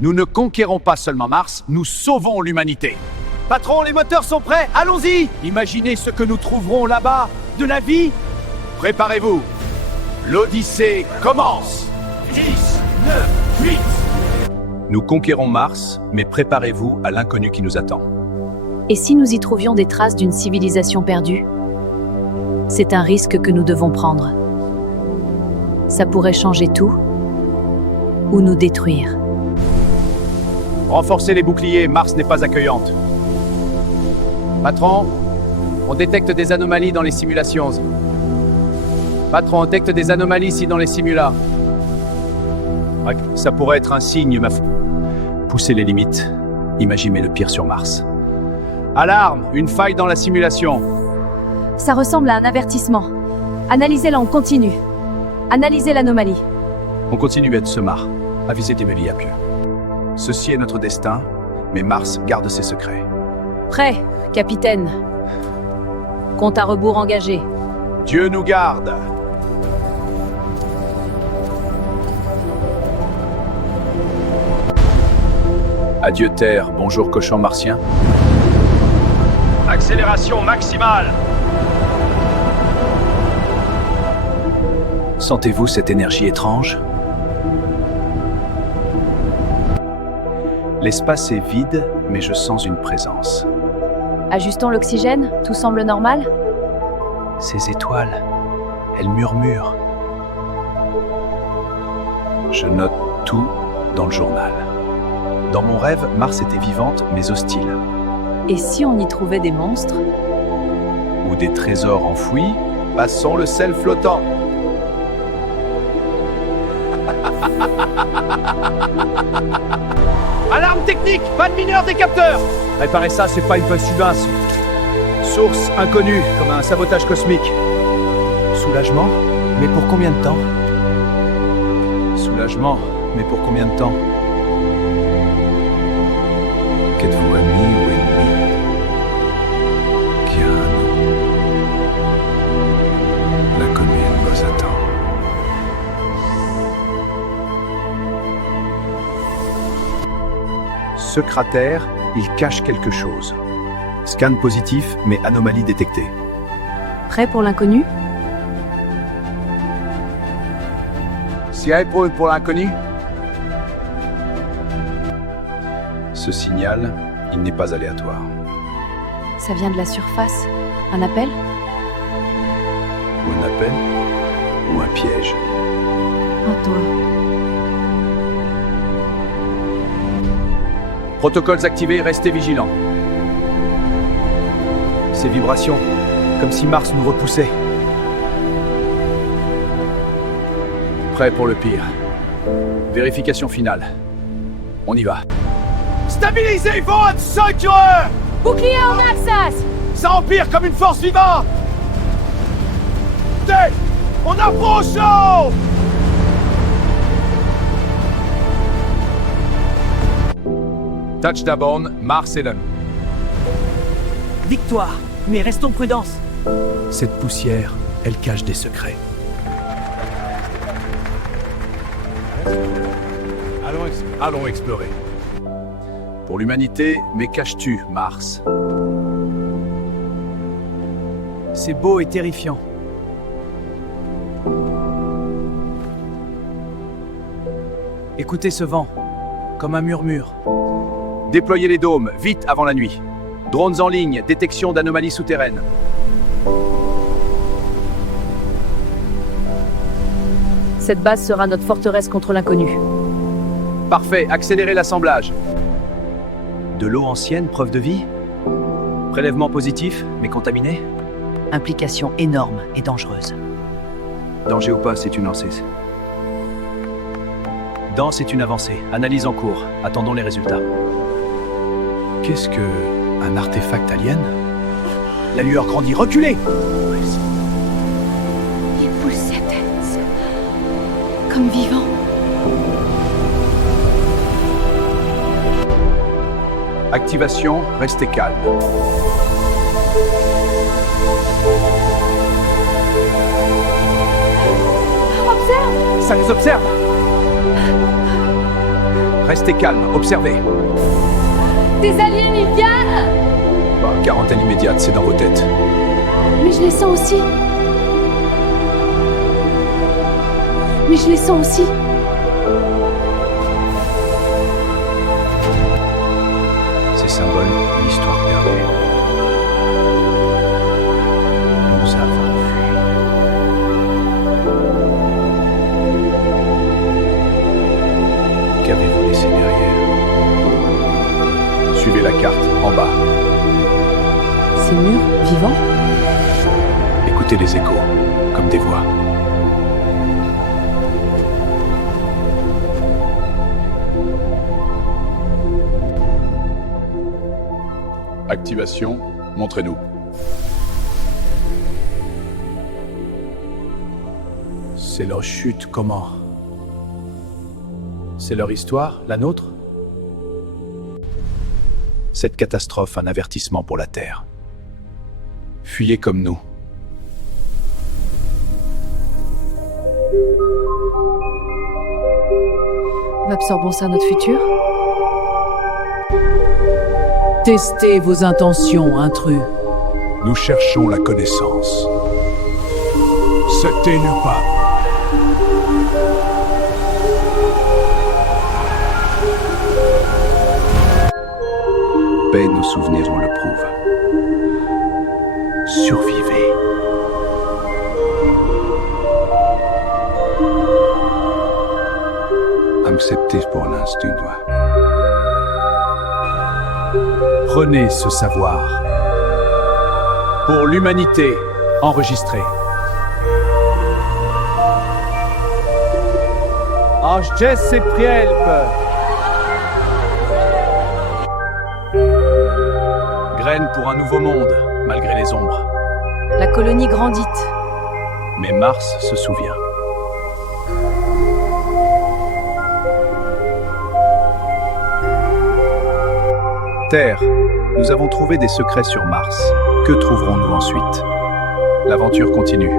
Nous ne conquérons pas seulement Mars, nous sauvons l'humanité. Patron, les moteurs sont prêts, allons-y! Imaginez ce que nous trouverons là-bas, de la vie. Préparez-vous, l'Odyssée commence. 10, 9, 8. Nous conquérons Mars, mais préparez-vous à l'inconnu qui nous attend. Et si nous y trouvions des traces d'une civilisation perdue? C'est un risque que nous devons prendre. Ça pourrait changer tout ou nous détruire. Renforcez les boucliers, Mars n'est pas accueillante. Patron, on détecte des anomalies dans les simulations. Patron, on détecte des anomalies ici dans les simulats. Ouais, ça pourrait être un signe, ma foi. Poussez les limites. Imaginez le pire sur Mars. Alarme, une faille dans la simulation. Ça ressemble à un avertissement. Analysez-la, on continue. Analysez l'anomalie. On continue à être semard. Avisez des mélies à pieux. Ceci est notre destin, mais Mars garde ses secrets. Prêt, capitaine. Compte à rebours engagé. Dieu nous garde. Adieu Terre, bonjour cochon martien. Accélération maximale. Sentez-vous cette énergie étrange? L'espace est vide, mais je sens une présence. Ajustons l'oxygène, tout semble normal? Ces étoiles, elles murmurent. Je note tout dans le journal. Dans mon rêve, Mars était vivante, mais hostile. Et si on y trouvait des monstres? Ou des trésors enfouis, passons le sel flottant. Alarme technique, pas de mineur des capteurs. Réparer ça, c'est pas une coïncidence. Source inconnue, comme un sabotage cosmique. Soulagement, mais pour combien de temps? Soulagement, mais pour combien de temps? Qu'êtes-vous ami ou ennemi? Qui a un nom? L'inconnu nous attend. Ce cratère, il cache quelque chose. Scan positif, mais anomalie détectée. Prêt pour l'inconnu? CIA pour l'inconnu? Ce signal, il n'est pas aléatoire. Ça vient de la surface? Un appel? Ou un appel, ou un piège. Oh toi. Protocoles activés, restez vigilants. Ces vibrations, comme si Mars nous repoussait. Prêt pour le pire. Vérification finale. On y va. Stabilisez votre ceinture! Bouclier en access! Ça empire comme une force vivante! On approche! Touchdown, Mars et l'homme. Victoire, mais restons prudence. Cette poussière, elle cache des secrets. Allons explorer. Pour l'humanité, mais caches-tu, Mars? C'est beau et terrifiant. Écoutez ce vent, comme un murmure. Déployez les dômes, vite avant la nuit. Drones en ligne, détection d'anomalies souterraines. Cette base sera notre forteresse contre l'inconnu. Parfait, accélérez l'assemblage. De l'eau ancienne, preuve de vie? Prélèvement positif, mais contaminé? Implication énorme et dangereuse. Danger ou pas, c'est une lancée. Danse est une avancée. Analyse en cours. Attendons les résultats. Qu'est-ce que... un artefact alien? La lueur grandit. Reculez! Il pousse sa tête. Comme vivant. Activation, restez calme. Observe! Ça les observe! Restez calme, observez. Des aliens, ils viennent! Quarantaine immédiate, c'est dans vos têtes. Mais je les sens aussi. Mais je les sens aussi. Ces symboles, une histoire perdue. Nous avons fui. Qu'avez-vous laissé derrière? Suivez la carte, en bas. Ces murs vivants? Écoutez les échos, comme des voix. Activation, montrez-nous. C'est leur chute, comment? C'est leur histoire, la nôtre? Cette catastrophe, un avertissement pour la Terre. Fuyez comme nous. Absorbons ça notre futur? Testez vos intentions, intrus. Nous cherchons la connaissance. C'était le pas. Paix, nos souvenirs, on le prouve. Survivez. Acceptez pour l'instant. Prenez ce savoir. Pour l'humanité, enregistré. Jesse Prielp. Graine pour un nouveau monde, malgré les ombres. La colonie grandit. Mais Mars se souvient. Terre, nous avons trouvé des secrets sur Mars. Que trouverons-nous ensuite? L'aventure continue.